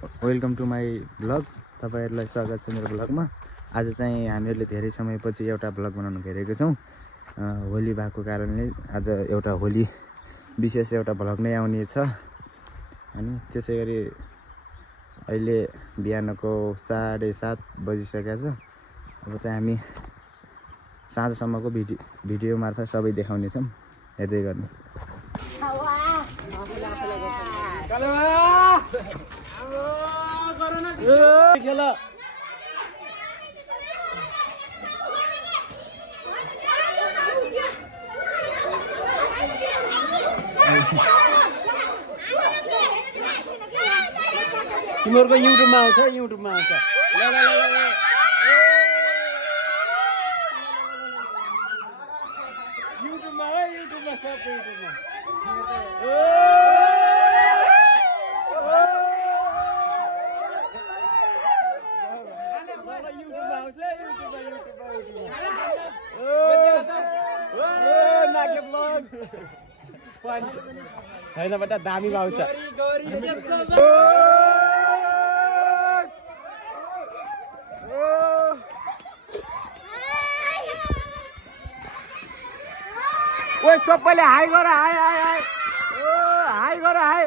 Welcome to my blog. तपाईहरुलाई स्वागत छ मेरो ब्लगमा। आज चाहिँ हामीहरुले धेरै समयपछि एउटा ब्लग बनाउन गइरहेको छौं। होली भएको कारणले आज एउटा होली विशेष एउटा ब्लग नै आउने छ। अनि त्यसैगरी अहिले बिहानको 7:30 बजिसकेको छ। अब चाहिँ हामी साँझसम्मको भिडियो मार्फत सबै देखाउने छौं। हेर्दै गर्नु। तिमीहरुको युट्युबमा आउँछ ल ल युट्युबमा सब युट्युबमा छैन बेटा दामी आउँछ। ओए सबैले हाई गर हाई हाई हाई हाई गर हाई।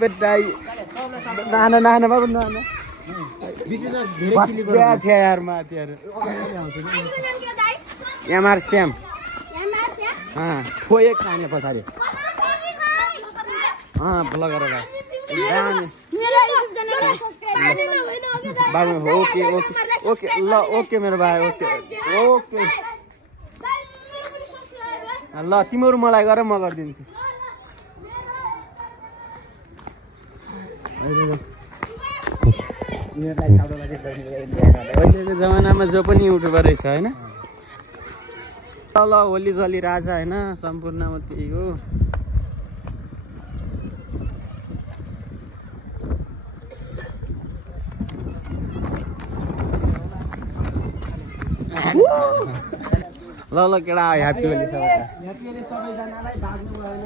बेटाई नाना नाना बाबु नाना बिजुना धेरै किली गर्छ यार माथि एमआर श्याम खो एक साने पछाडी ब्लगर भाइ बाबु ओके ओके ओके ल ओके मेरो भाइ ओके ओके ल तिमीहरु मलाई गर म गर्दिन्छु। अहिलेको जमानामा जो पनि युट्युबर रहेछ हैन। ल होली जली राजा हैन सम्पूर्णमा त्यही हो। ल ल केडा ह्यापी होली सबैलाई। ह्यापी होली सबैजनालाई भाग्नु भएन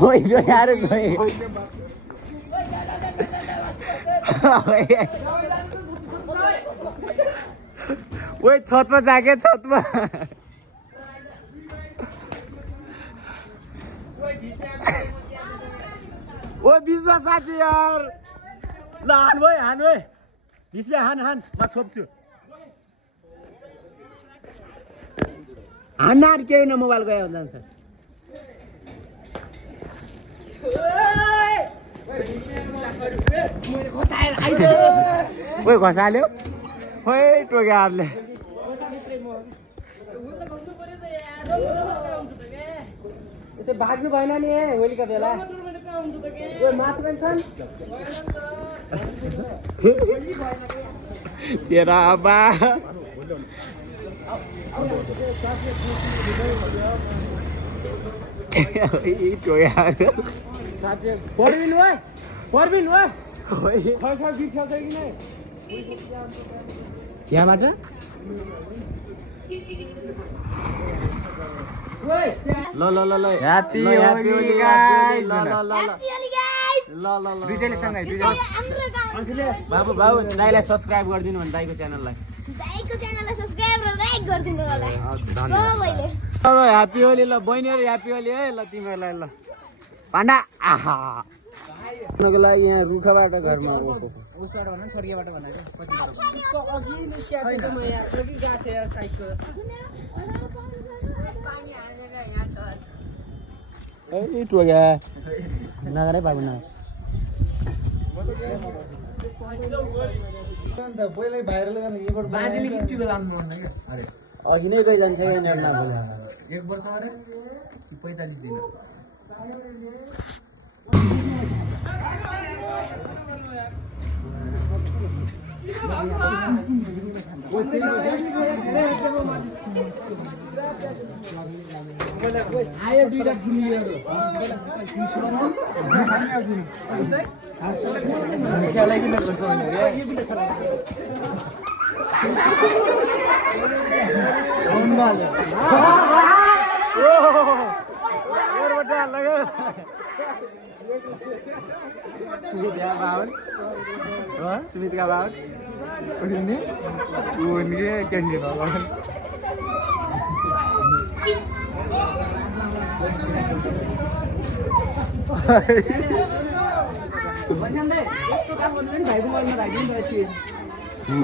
ओइ जो यार गए ओइ छतमा जाके छतमा ओइ बिचमा साथी यार ल हान ओइ बिचमा हान म छोप्छु हान के न मोबाइल गयो जान्छ। ओइ घसाल्यो ओइ टोकेहरूले भाग्नु भएन नि होलीको बेला तेरा बा यहाँबाट ल ल ल ल ह्यापी होली गाइस ल ल ल ल ल ल दुईटैले सँगै बाबु बाबु दाइलाई सब्स्क्राइब गरिदिनु भने दाइको च्यानललाई सब्स्क्राइब र लाइक गरिदिनु होला सबैले। ल ह्यापी होली ल बहिनीहरु ह्यापी होली है। ल तिमीहरुलाई ल पाण्डा आहा नको लागि यहाँ रुखबाट घरमा उसबाट भन्न छर्केबाट भन्न कति अघि निस्केको थिएँ म यार अघि गएको थिएँ यार साइकल पानी हालेर यहाँ छ ए टोगा नगरै बाबु न पहिल्यै भाइरल गर्न यबाट बाजेले के टिको लाउनु मन के अरे अघि नै गइ जान्छ यहाँ नेट नगले 1 वर्ष अरे 45 दिन आयो दुईटा जुनियरहरु खेलाइकिन गर्छ भने सुमित का बाबा ini unik kan dia bawa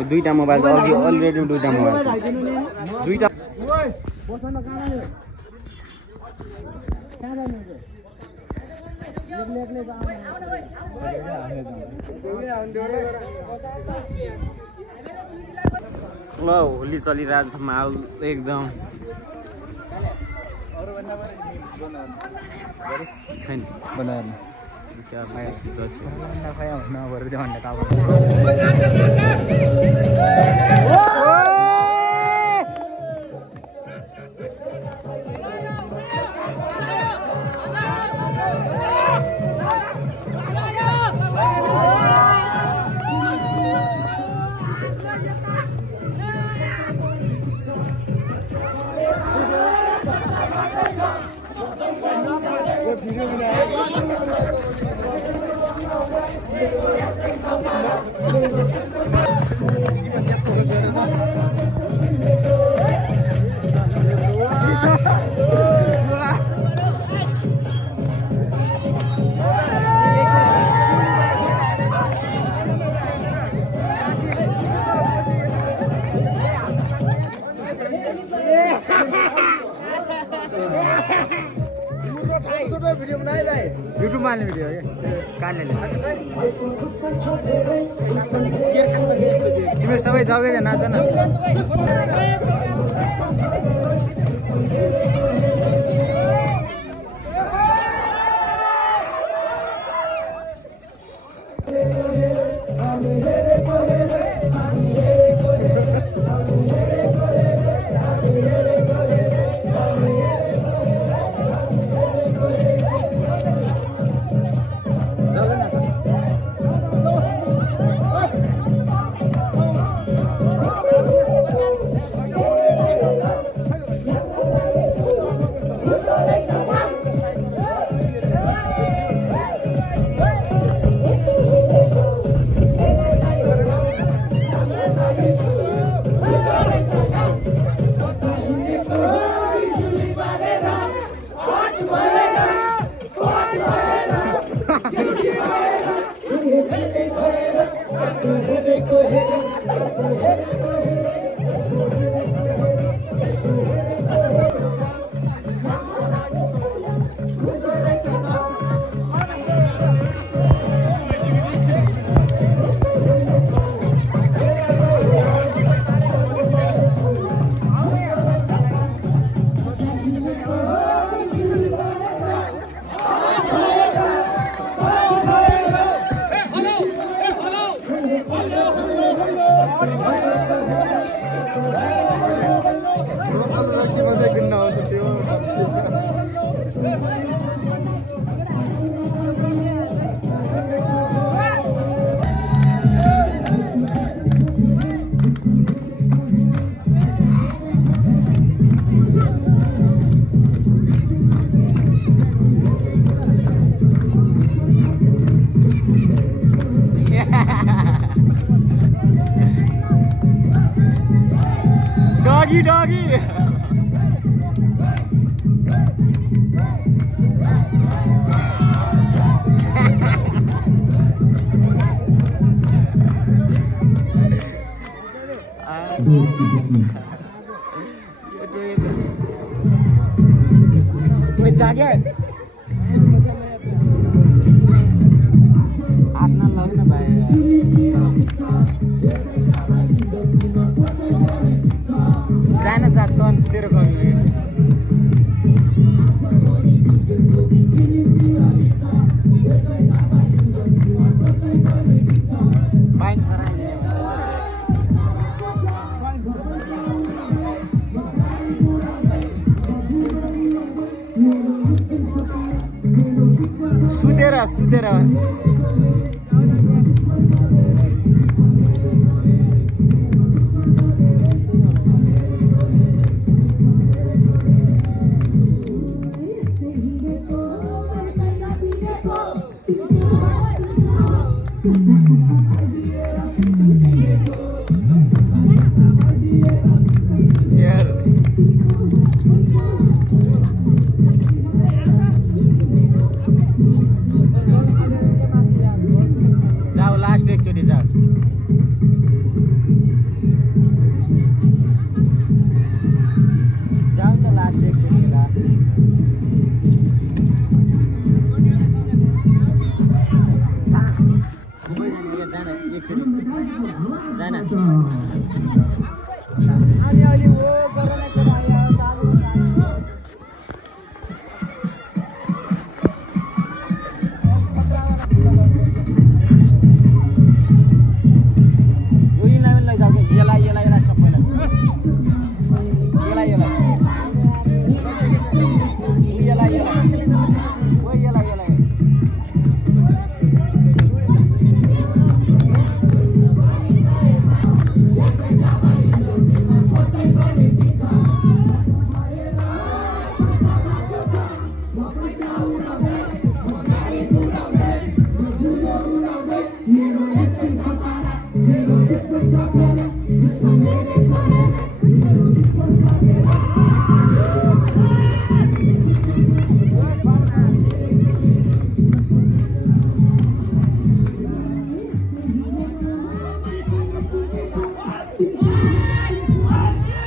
दुईटा मोबाइल अघि अलरेडी दुईटा मोबाइल दुईटा ल होली चलिरहेको छ माहौल एकदम छैन बनाएर YouTube मा हाल्ने भिडियो के कान्ने तिमीहरू सबै जग्गा नाच न Doggy, doggy. Wait, jacket. Atna lagna bhai. जाना चाहता हूँ तेरे को फाइन सुतेरा सुतेरा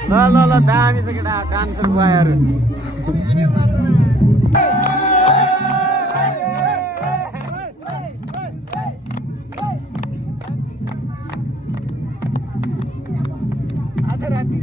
ल ल ल दामी छ केटा डान्सर बोयहरू आज राति